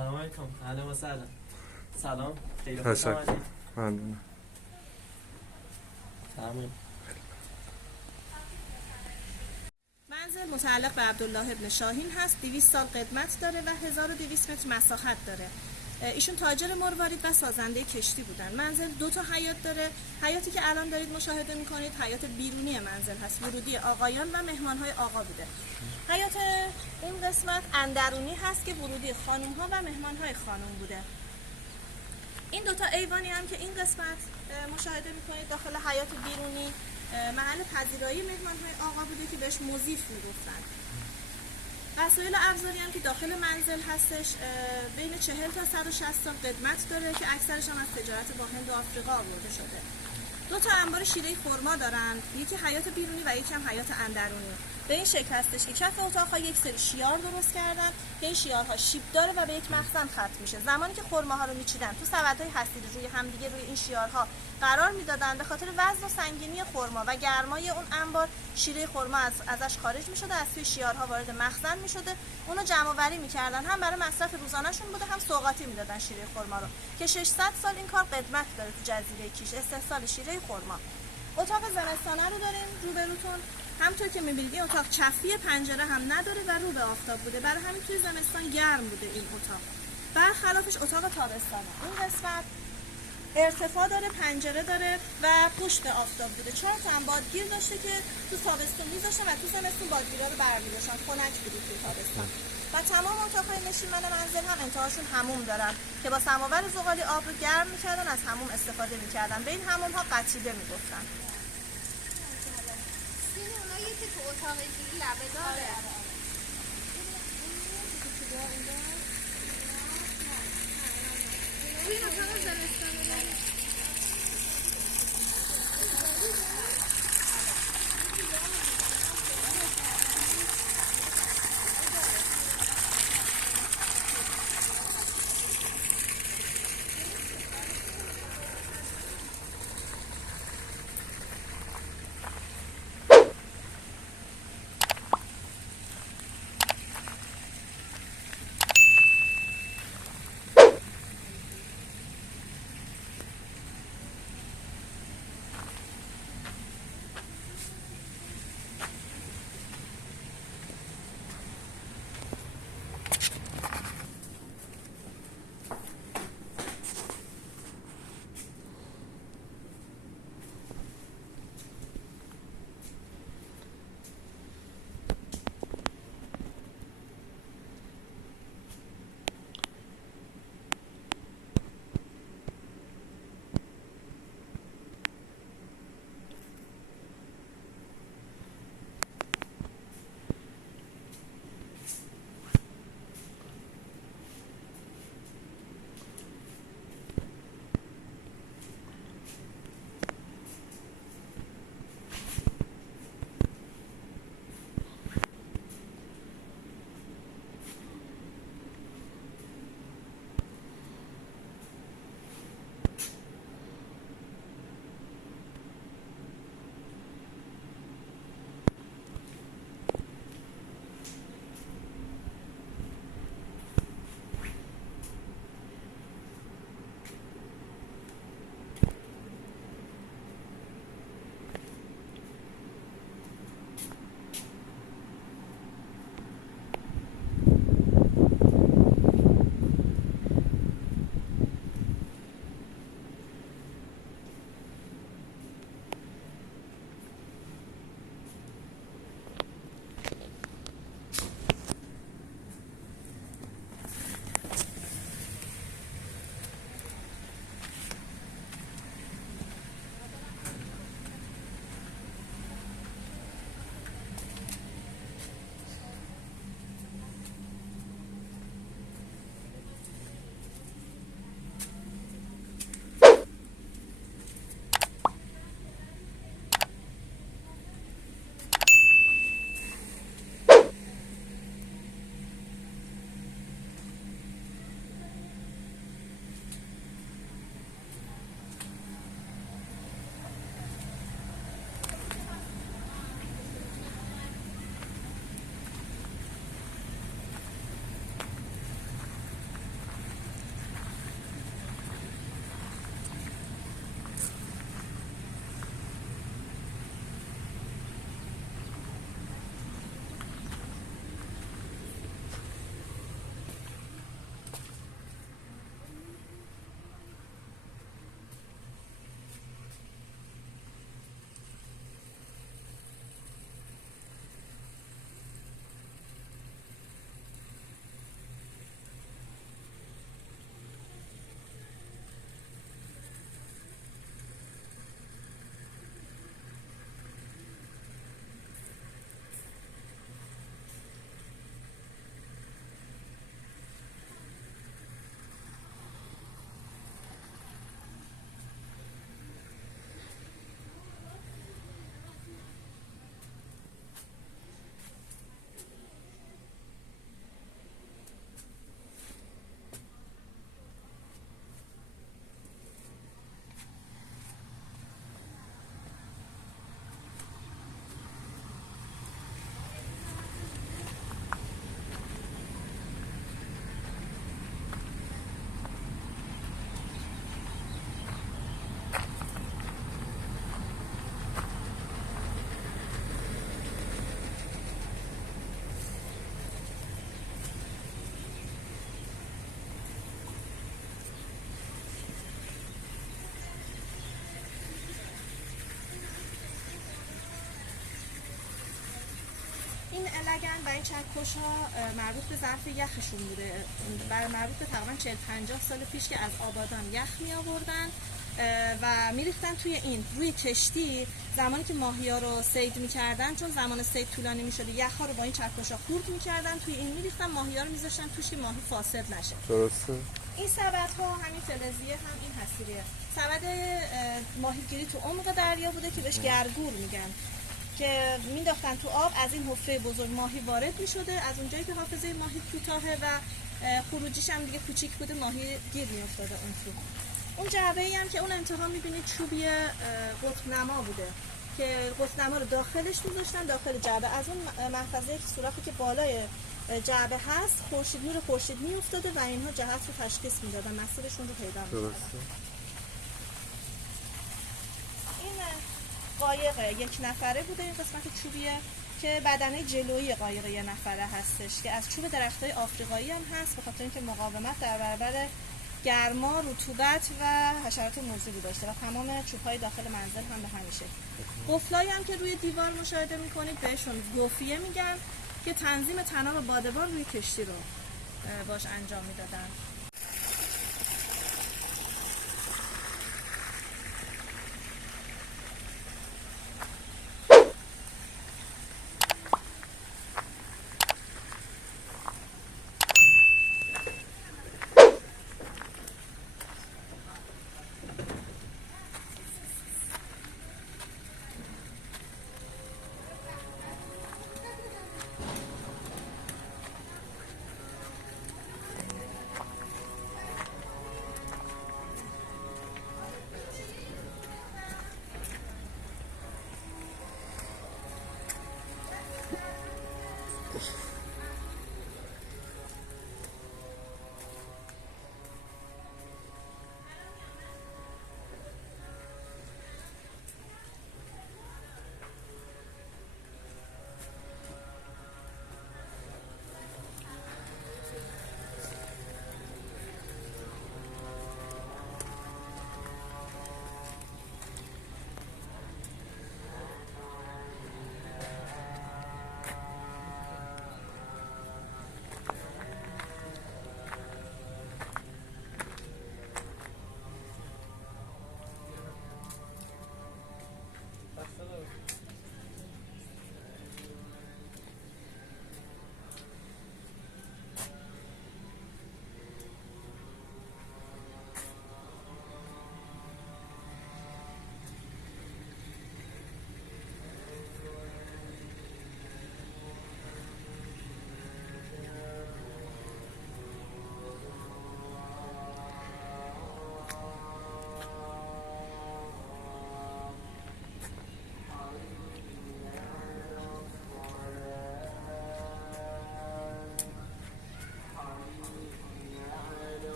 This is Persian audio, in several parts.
سلام علیکم. اهلا و سهلا. سلام. خیلی خوش تشکر. آمدید. ممنونم. سلام. منزل متعلق به عبدالله ابن شاهین هست. 200 سال قدمت داره و 1200 متر مساحت داره. ایشون تاجر مروارید و سازنده کشتی بودن. منزل 2 تا حیاط داره. حیاطی که الان دارید مشاهده میکنید حیاط بیرونی منزل هست. ورودی آقایان و مهمانهای آقا بوده. حیاط این قسمت اندرونی هست که ورودی خانم ها و مهمانهای خانم بوده. این 2 تا ایوانی هم که این قسمت مشاهده میکنید داخل حیاط بیرونی محل پذیرایی مهمانهای آقا بوده که بهش مضیف میگفتن. وسایل ابزاری هم که داخل منزل هستش بین 40 تا 160 سال قدمت داره که اکثرش هم از تجارت با هند و آفریقا آورده شده. 2 تا انبار شیره خرما دارن، یکی حیاط بیرونی و یکی هم حیاط اندرونی. به این شکل هستش که کف اتاق‌ها یک سری شیار درست کردن که این شیارها شیب داره و به یک مخزن ختم میشه. زمانی که خرماها رو میچیدن تو سبدهای حصیری روی همدیگه روی این شیارها قرار میدادن، به خاطر وزن و سنگینی خرما و گرمای اون انبار شیره خرما ازش خارج میشده، از توی شیارها وارد مخزن میشده، اونو جمع آوری میکردن، هم برای مصرف روزانه‌شون بوده هم سوغاتی میدادن شیره خرما رو که 600 سال این کار قدمت داره تو جزیره کیش، استحصال شیره خرما. اتاق زمستانه رو داریم روبروتون. همونطور که می‌بینید این اتاق چفی، پنجره هم نداره و رو به آفتاب بوده، برای همین توی زمستان گرم بوده این اتاق. برخلافش اتاق تابستانه. این قسمت ارتفاع داره، پنجره داره و پشت آفتاب بوده. 4 تا هم بادگیر داشته که تو تابستون می‌ذاشتن و تو زمستون بادگیرا رو برمی‌داشتن. خنک بوده توی تابستان. و تمام اتاق‌های نشیمن منزل هم انتهاشون حموم دارن که با سماور زغالی آب رو گرم می‌کردن، از حموم استفاده می‌کردن. به این حموم‌ها قطیده می‌گفتن. که تو اتاق اینجوری لبه داره. این اتاق زمستانه. و این چکش ها مربوط به ظرف یخشون بوده، مربوط به تقریبا 40-50 سال پیش که از آبادان یخ می آوردن و میریختن توی این روی کشتی. زمانی که ماهی‌ها رو صید می‌کردن، چون زمان صید طولانی می‌شد، یخ‌ها رو با این چکش‌ها خورد می‌کردن، توی این میریختن، ماهی‌ها رو می‌ذاشتن توش که ماهی فاسد نشه. درسته. این سبدها همین فلزیه هم این هستیه. سبد ماهیگیری تو عمق دریا بوده که بهش گرگور میگن، که مینداختن تو آب، از این حفره بزرگ ماهی وارد می‌شده، از اونجایی که حافظه ماهی کوتاهه و خروجیش هم دیگه کوچیک بوده، ماهی گیر می‌افتاده اون تو. اون جعبه‌ای هم که اون انتها می‌بینید چوبی قطب نما بوده که قطب نما رو داخلش می‌ذاشتن، داخل جعبه. از اون محفظه که سوراخی که بالای جعبه هست، خورشید نور خورشید می‌افتاده و اینها جهت رو تشخیص می‌دادن، مسیرشون رو پیدا می‌کردن. این قایق یک نفره بوده، این قسمت چوبیه که بدنه جلویی قایق یک نفره هستش که از چوب درختای آفریقایی هم هست، به خاطر اینکه مقاومت در برابر گرما، رطوبت و حشرات موذی داشته و تمام چوب‌های داخل منزل هم به همین شکل. قفلایی هم که روی دیوار مشاهده می‌کنید بهشون گوفیه میگن که تنظیم طناب بادبان روی کشتی رو باش انجام میدادن.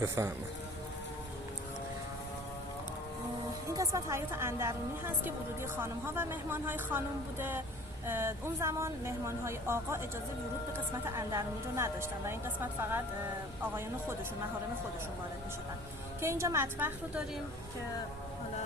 بفرمایید. این قسمت حیات اندرونی هست که ورودی خانم‌ها و مهمان‌های خانم بوده. اون زمان مهمان‌های آقا اجازه ورود به قسمت اندرونی رو نداشتن و این قسمت فقط آقایان خودشون، محارم خودشون وارد می‌شدن. که اینجا مطبخ رو داریم که حالا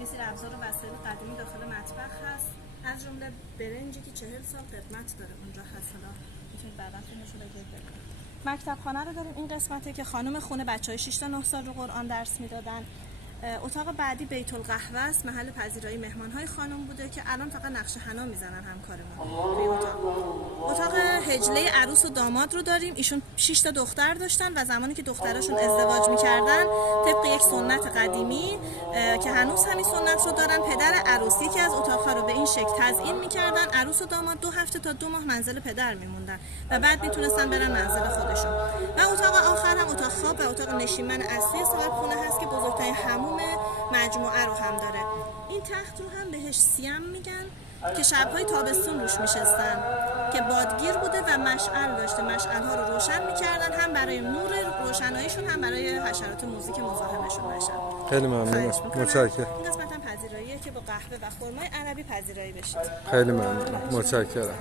یه سری ابزار و وسایل قدیمی داخل مطبخ هست، از جمله برنجی که 40 سال قدمت داره اونجا هست. حالا میتونید بعداً فیلمشو ببینید. مکتبخانه رو داریم، این قسمته که خانم خونه بچهای 6 تا 9 سال رو قرآن درس میدادن. اتاق بعدی بیت القهوه است، محل پذیرایی مهمان‌های خانم بوده که الان فقط نقش حنا میزنن همکارمون توی اتاق هجله عروس و داماد رو داریم. ایشون 6 تا دختر داشتن و زمانی که دختراشون ازدواج میکردن طبق یک سنت قدیمی که هنوز همین سنت رو دارن، پدر عروس یکی از اتاق‌ها رو به این شکل تزیین میکردن، عروس و داماد 2 هفته تا 2 ماه منزل پدر میموندن و بعد میتونستن برن منزل خودشون. و اتاق آخر هم اتاق خواب و اتاق نشیمن اصلی صاحب خونه هست که بزرگترین حموم نام مجموعه رو هم داره. این تخت رو هم بهش سیم میگن که شب‌های تابستون روش میشستن که بادگیر بوده و مشعل داشته. مشعل‌ها رو روشن میکردن هم برای نور روشناییشون هم برای حشرات موذی که مزاحمشون نشن. خیلی ممنونم. متشکرم. این قسمت هم پذیراییه که با قهوه و خرمای عربی پذیرایی بشید. خیلی ممنونم. متشکرم.